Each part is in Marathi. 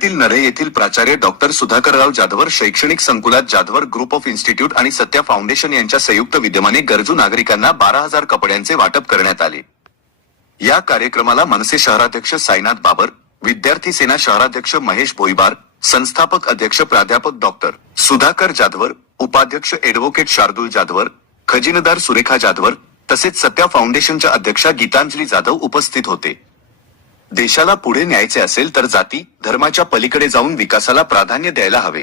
पुण्यातील नरे येथील प्राचार्य डॉक्टर सुधाकरराव जाधवर शैक्षणिक संकुलात जाधवर ग्रुप ऑफ इन्स्टिट्यूट आणि सत्या फाउंडेशन यांच्या संयुक्त विद्यमाने गरजू नागरिकांना 12,000 कपड्यांचे वाटप करण्यात आले। या कार्यक्रमाला मनसे शहराध्यक्ष साईनाथ बाबर, विद्यार्थी सेना शहराध्यक्ष महेश भोईबार, संस्थापक अध्यक्ष प्राध्यापक डॉक्टर सुधाकर जाधवर, उपाध्यक्ष ॲडव्होकेट शार्दूल जाधवर, खजिनदार सुरेखा जाधवर तसेच सत्या फाउंडेशनच्या अध्यक्षा गीतांजली जाधव उपस्थित होते। देशाला पुढे न्यायचे असेल तर जाती धर्माच्या पलीकडे जाऊन विकासाला प्राधान्य द्यायला हवे।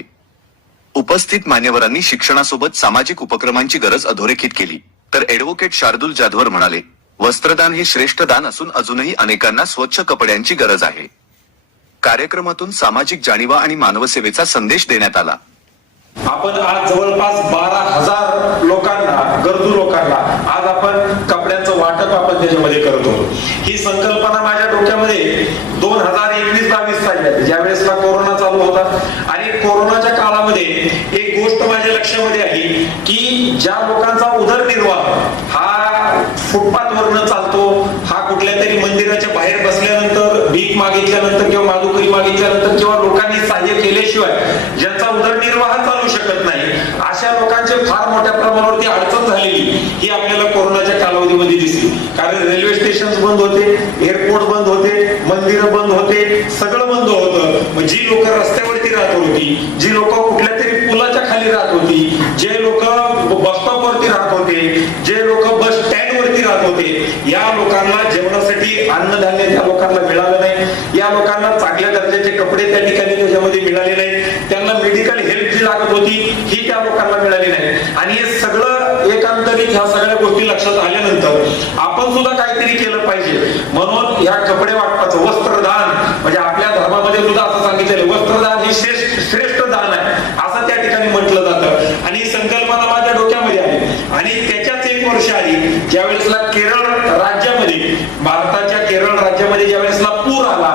उपस्थित मान्यवरांनी शिक्षणासोबत सामाजिक उपक्रमांची गरज अधोरेखित केली, तर ॲडव्होकेट शार्दूल जाधवर म्हणाले, वस्त्रदान हे श्रेष्ठ दान असून अजूनही अनेकांना स्वच्छ कपड्यांची गरज आहे। कार्यक्रमातून सामाजिक जाणीवा आणि मानवसेवेचा संदेश देण्यात आला। आपण आज जवळपास 12,000 लोकांना, गरजू लोकांना आज आपण कपड्यांचं वाटप आपण त्याच्यामध्ये करतो। ही संकल्पना माझ्या डोक्यामध्ये 2021-22 साली ज्या वेळेसला कोरोना चालू होता आणि कोरोनाच्या काळामध्ये एक गोष्ट माझ्या लक्षामध्ये आली की ज्या लोकांचा उदरनिर्वाह हा फुटपाथवरनं चालतो, हा कुठल्या तरी मंदिराच्या बाहेर बसल्यानंतर, भीक मागितल्यानंतर किंवा माधुकरी मागितल्यानंतर किंवा लोकांनी सहाय्य केल्याशिवाय ज्यांचा उदरनिर्वाह चालू शकत नाही, अशा लोकांचे फार मोठ्या प्रमाणावरती अडचण झालेली ही आपल्याला कोरोनाच्या कालावधीमध्ये दिसली। कारण रेल्वे स्टेशन बंद होते, एअरपोर्ट बंद होते, मंदिरं बंद होते, सगळं बंद होतं। मग जी लोक रस्त्यावरती राहत होती, जी लोक कुठल्या तरी पुलाच्या खाली राहत होती, जे लोक बस स्टॉपवरती राहत होते, जे लोक बस स्टँड वरती राहत होते, या लोकांना जेवणासाठी अन्नधान्य त्या लोकांना मिळालं नाही, या लोकांना चांगल्या दर्जाचे कपडे त्या ठिकाणी त्याच्यामध्ये मिळाले नाही, त्यांना मेडिकल हेल्प जी लागत होती ही त्या लोकांना मिळाली नाही। आणि हे सगळं एकांतरित ह्या सगळ्या गोष्टी लक्षात आल्यानंतर आपण सुद्धा काहीतरी केलं पाहिजे, म्हणून या कपडे वाटपाचं वस्त्रदान, म्हणजे आपल्या धर्मामध्ये सुद्धा असं सांगितलेलं वस्त्रदान हे श्रेष्ठ दान आहे असं त्या ठिकाणी म्हटलं जातं। आणि ही संकल्पना माझ्या डोक्यामध्ये आली आणि त्याच्याच एक वर्ष आली ज्या वेळेसला केरळ राज्यामध्ये, भारताच्या केरळ राज्यामध्ये ज्या वेळेसला पूर आला,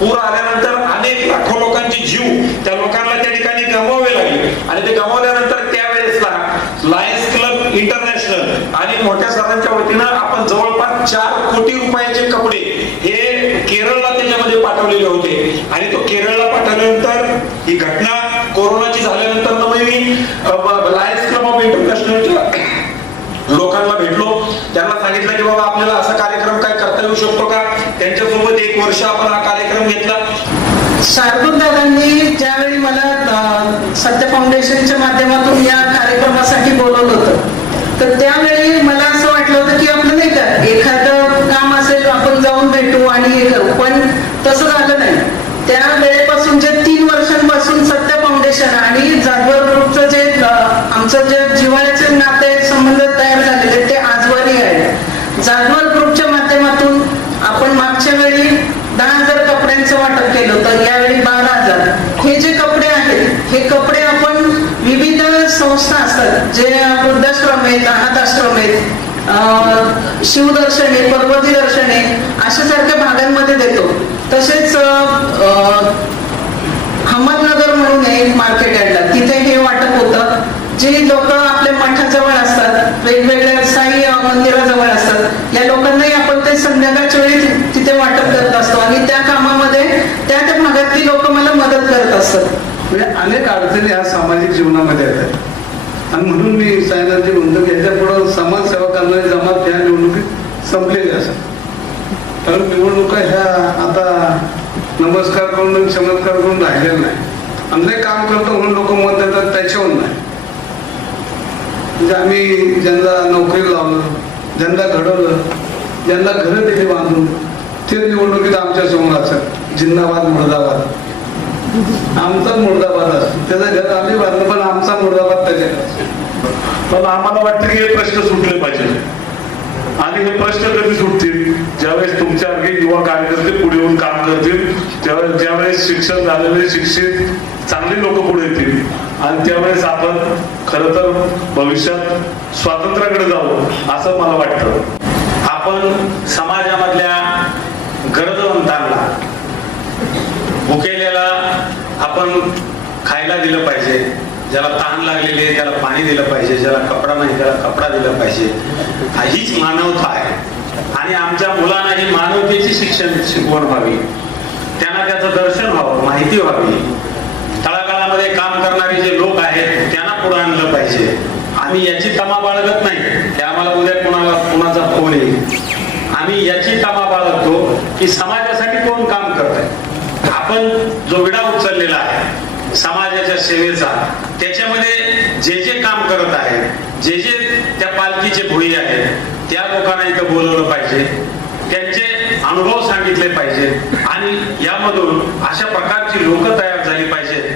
पूर आल्यानंतर अनेक लाखो लोकांचे जीव त्या लोकांना त्या ठिकाणी गमवावे लागले आणि ते गमावल्यानंतर त्यावेळेसला लायन्स क्लब इंटरनॅशनल आणि मोठ्या सरांच्या वतीनं आपण जवळपास 4 कोटी रुपयाचे कपडे हे केरळला त्याच्यामध्ये पाठवलेले होते। आणि तो केरळला पाठवल्यानंतर ही घटना कोरोनाची झाल्यानंतर मी लायन्स क्लब ऑफ इंटरनॅशनलच्या लोकांना भेटलो, त्यांना सांगितलं की बाबा आपल्याला असा कार्यक्रम काय करता येऊ शकतो का। त्यांच्यासोबत 1 वर्ष आपण हा कार्यक्रम घेतला। शार्दूल दादांनी ज्यावेळी मला सत्य फाउंडेशनच्या माध्यमातून या कार्यक्रमासाठी बोलवलं होतं, तर त्यावेळी मला असं वाटलं होतं की आपलं नाही का एखादं काम असेल आपण जाऊन भेटू आणि हे करू, पण तसं झालं नाही। त्या वेळेपासून जे 3 वर्षांपासून सत्य फाउंडेशन आणि जाधवर ग्रुपचं जे आमचं जे जिव्हाळ्याचे नाते संबंध तयार झालेले ते आजवरही आहेत। जाधवर ग्रुपच्या माध्यमातून आपण मागच्या वेळी 10,000 कपड्यांचं वाटप केलं, तर यावेळी 12,000। हे जे कपडे आहेत हे कपडे आपण विविध संस्था असतात, जे वृद्धाश्रम आहेत, अनाथ आश्रम आहेत, शिवदर्शने, पर्वती दर्शने अशा सारख्या भागांमध्ये देतो। तसेच अहमदनगर म्हणून एक मार्केट यार्डला तिथे हे वाटप होतं। जे लोक आपल्या मठाजवळ असतात, वेगवेगळ्या साई मंदिराजवळ असतात, या लोकांनाही आपण ते संध्याकाळच्या वेळी तिथे वाटप करत असतो आणि त्या कामामध्ये त्या भागातली लोक मला मदत करत असतात। म्हणजे अनेक अडचणी ह्या सामाजिक जीवनामध्ये येतात आणि म्हणून मी साईनाथजी म्हणतो की याच्या पुढे समाजसेवा करणारी जमात ह्या निवडणुकीत संपलेली असतात। कारण निवडणुका ह्या आता नमस्कार करून चमत्कार करून राहिलेला नाही, आमचे काम करतो म्हणून लोक मत देतात त्याच्यावर नाही। म्हणजे आम्ही ज्यांना नोकरी लावलं, ज्यांना घडवलं, ज्यांना घरं दिली बांधून, ते निवडणुकीत आमच्या समोर असतात। जिंदाबाद मुर्दाबाद, आमचा मुर्दाबाद असतो, त्याचं घर आम्ही बांधलं पण आमचा मुर्दाबाद त्याच्याकडे असतो। पण आम्हाला वाटतं की हे प्रश्न सुटले पाहिजे आणि हे प्रश्न कधी सुटतील ज्यावेळेस तुमच्यासारखे युवा कार्यकर्ते पुढे येऊन काम करतील, ज्यावेळेस शिक्षण झालेले शिक्षित चांगली लोक पुढे येतील आणि त्यावेळेस आपण खरं तर भविष्यात स्वातंत्र्याकडे जाऊ असं मला वाटतं। आपण समाजामधल्या गरजवंतांना, भुकेलेला आपण खायला दिलं पाहिजे, ज्याला तहान लागलेली आहे त्याला पाणी दिलं पाहिजे, ज्याला कपडा नाही त्याला कपडा दिला पाहिजे। हीच मानवता आहे आणि आमच्या मुलांना ही मानवतेची शिक्षण शिकवण व्हावी। त्यांना त्यांना त्याचं दर्शन व्हावं, माहिती व्हावी. तळागाळामध्ये काम करणारे जे लोक आहेत त्यांना पुढे आणलं पाहिजे. आम्ही याची तमा बाळगत नाही की आम्हाला उद्या कुणाचा फोन येईल. आम्ही याची तमा बाळगतो की समाजासाठी कोण काम करत आहे. आपण जो विडा उचललेला आहे समाजाच्या सेवेचा, त्याच्यामध्ये जे जे काम करत आहेत, जे जे त्या पालखीचे भुई आहेत, त्या लोकांना इथं बोलवलं पाहिजे, त्यांचे अनुभव सांगितले पाहिजे आणि यामधून अशा प्रकारची लोक तयार झाली पाहिजेत.